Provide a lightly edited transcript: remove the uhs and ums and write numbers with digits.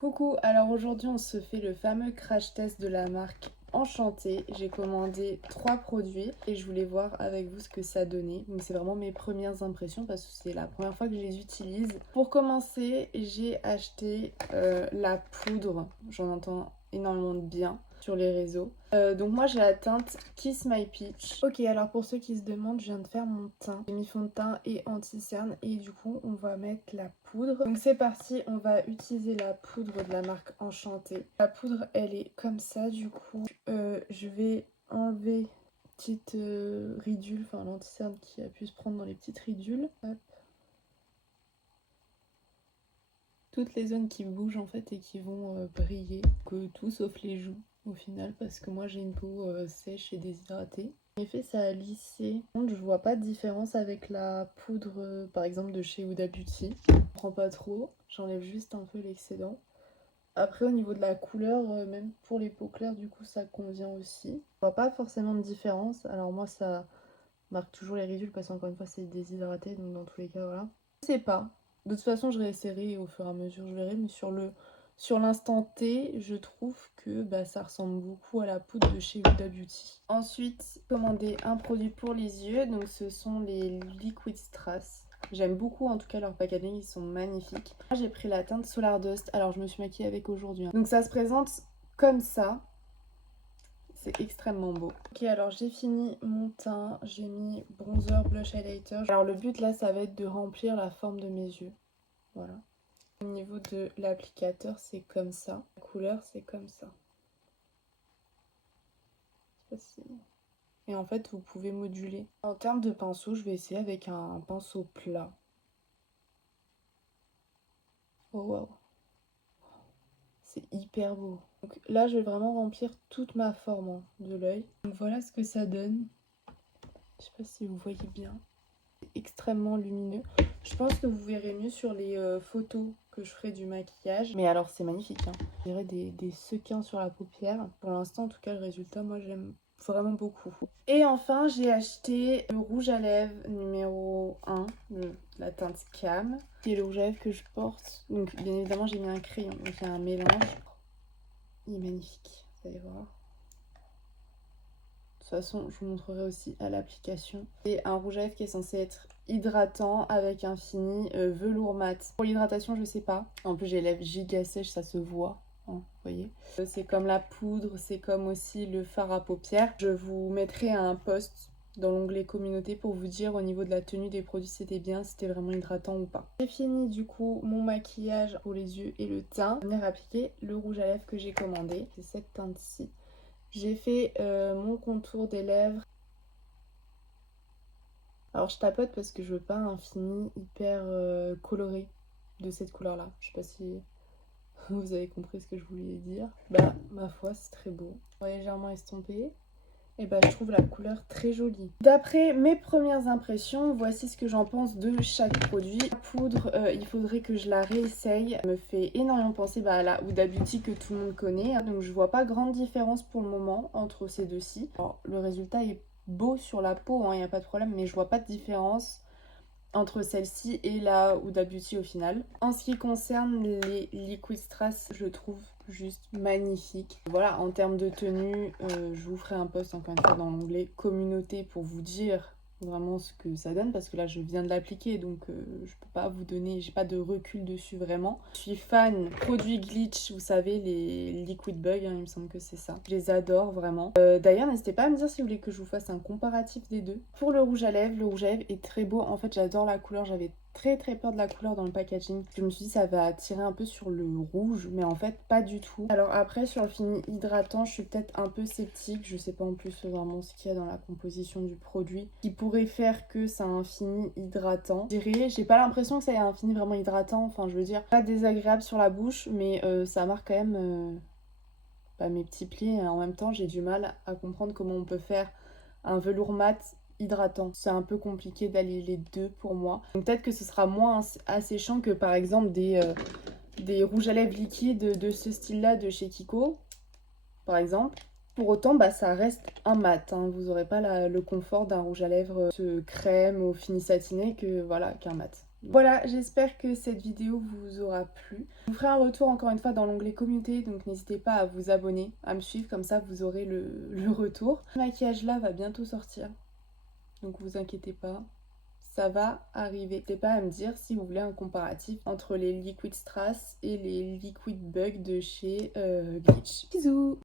Coucou, alors aujourd'hui on se fait le fameux crash test de la marque Enchantée. J'ai commandé 3 produits et je voulais voir avec vous ce que ça donnait. Donc c'est vraiment mes premières impressions parce que c'est la première fois que je les utilise. Pour commencer, j'ai acheté la poudre. J'en entends énormément de bien sur les réseaux. Donc moi j'ai la teinte Kiss My Peach. Ok, alors pour ceux qui se demandent, je viens de faire mon teint. J'ai mis fond de teint et anti-cerne et du coup on va mettre la poudre. Donc c'est parti, on va utiliser la poudre de la marque Enchantée. La poudre elle est comme ça du coup. Je vais enlever petite ridule, enfin l'anti-cerne qui a pu se prendre dans les petites ridules. Hop. Toutes les zones qui bougent en fait et qui vont briller, que tout sauf les joues au final parce que moi j'ai une peau sèche et déshydratée. En effet ça a lissé. Par contre je vois pas de différence avec la poudre par exemple de chez Huda Beauty. Je prends pas trop, j'enlève juste un peu l'excédent. Après au niveau de la couleur, même pour les peaux claires du coup ça convient aussi. Je vois pas forcément de différence. Alors moi ça marque toujours les ridules parce qu'encore une fois c'est déshydraté donc dans tous les cas voilà. Je sais pas. De toute façon, je réessayerai et au fur et à mesure, je verrai. Mais sur l'instant T, je trouve que ça ressemble beaucoup à la poudre de chez Huda Beauty. Ensuite, commandé un produit pour les yeux. Donc, ce sont les Liquid Strass. J'aime beaucoup, en tout cas, leur packaging. Ils sont magnifiques. Moi, j'ai pris la teinte Solar Dust. Alors, je me suis maquillée avec aujourd'hui. Donc, ça se présente comme ça. C'est extrêmement beau. Ok, alors j'ai fini mon teint. J'ai mis bronzer, blush, highlighter. Alors le but là, ça va être de remplir la forme de mes yeux. Voilà. Au niveau de l'applicateur, c'est comme ça. La couleur, c'est comme ça. Je sais pas si... Et en fait, vous pouvez moduler. En termes de pinceau, je vais essayer avec un pinceau plat. Oh wow. C'est hyper beau. Donc là, je vais vraiment remplir toute ma forme de l'œil. Donc voilà ce que ça donne. Je sais pas si vous voyez bien. C'est extrêmement lumineux. Je pense que vous verrez mieux sur les photos que je ferai du maquillage. Mais alors, c'est magnifique. Hein. Je dirais des sequins sur la paupière. Pour l'instant, en tout cas, le résultat, moi, j'aime vraiment beaucoup. Et enfin, j'ai acheté le rouge à lèvres numéro 1, la teinte Cam, qui est le rouge à lèvres que je porte. Donc, bien évidemment, j'ai mis un crayon. Donc, il y a un mélange. Il est magnifique. Vous allez voir. De toute façon, je vous montrerai aussi à l'application. C'est un rouge à lèvres qui est censé être hydratant avec un fini velours mat. Pour l'hydratation, je sais pas. En plus, j'ai les lèvres giga sèches, ça se voit. Hein, vous voyez. C'est comme la poudre, c'est comme aussi le fard à paupières. Je vous mettrai un post dans l'onglet communauté pour vous dire au niveau de la tenue des produits si c'était bien, si c'était vraiment hydratant ou pas. J'ai fini du coup mon maquillage pour les yeux et le teint. Je vais venir appliquer le rouge à lèvres que j'ai commandé. C'est cette teinte-ci. J'ai fait mon contour des lèvres. Alors je tapote parce que je veux pas un fini hyper coloré de cette couleur là. Je sais pas si vous avez compris ce que je voulais dire. Bah ma foi c'est très beau. Légèrement estompé. Et bah je trouve la couleur très jolie. D'après mes premières impressions, voici ce que j'en pense de chaque produit. La poudre, il faudrait que je la réessaye. Elle me fait énormément penser à la Huda Beauty que tout le monde connaît. Donc je vois pas grande différence pour le moment entre ces deux-ci. Alors le résultat est beau sur la peau, il n'y a pas de problème, mais je vois pas de différence entre celle-ci et la Huda Beauty au final. En ce qui concerne les Liquid Strass, je trouve juste magnifique. Voilà, en termes de tenue, je vous ferai un post encore une fois dans l'onglet communauté pour vous dire vraiment ce que ça donne parce que là je viens de l'appliquer donc je peux pas vous donner, j'ai pas de recul dessus vraiment. Je suis fan produits glitch, vous savez les liquid bug, il me semble que c'est ça. Je les adore vraiment. D'ailleurs n'hésitez pas à me dire si vous voulez que je vous fasse un comparatif des deux. Pour le rouge à lèvres est très beau. En fait j'adore la couleur, j'avais très peur de la couleur dans le packaging. Je me suis dit ça va tirer un peu sur le rouge mais en fait pas du tout. Alors après sur le fini hydratant je suis peut-être un peu sceptique. Je sais pas en plus vraiment ce qu'il y a dans la composition du produit qui pourrait faire que ça a un fini hydratant. Je dirais, j'ai pas l'impression que ça ait un fini vraiment hydratant. Enfin je veux dire pas désagréable sur la bouche mais ça marque quand même mes petits plis. En même temps j'ai du mal à comprendre comment on peut faire un velours mat hydratant. C'est un peu compliqué d'allier les deux pour moi. Donc peut-être que ce sera moins asséchant que par exemple des rouges à lèvres liquides de ce style-là de chez Kiko, par exemple. Pour autant, ça reste un mat. Hein. Vous n'aurez pas le confort d'un rouge à lèvres ce crème au fini satiné qu'un mat. Voilà, j'espère que cette vidéo vous aura plu. Je vous ferai un retour encore une fois dans l'onglet communauté, donc n'hésitez pas à vous abonner, à me suivre, comme ça vous aurez le retour. Ce maquillage là va bientôt sortir, donc vous inquiétez pas, ça va arriver. N'hésitez pas à me dire si vous voulez un comparatif entre les Liquid Strass et les Liquid Bug de chez Glitch. Bisous!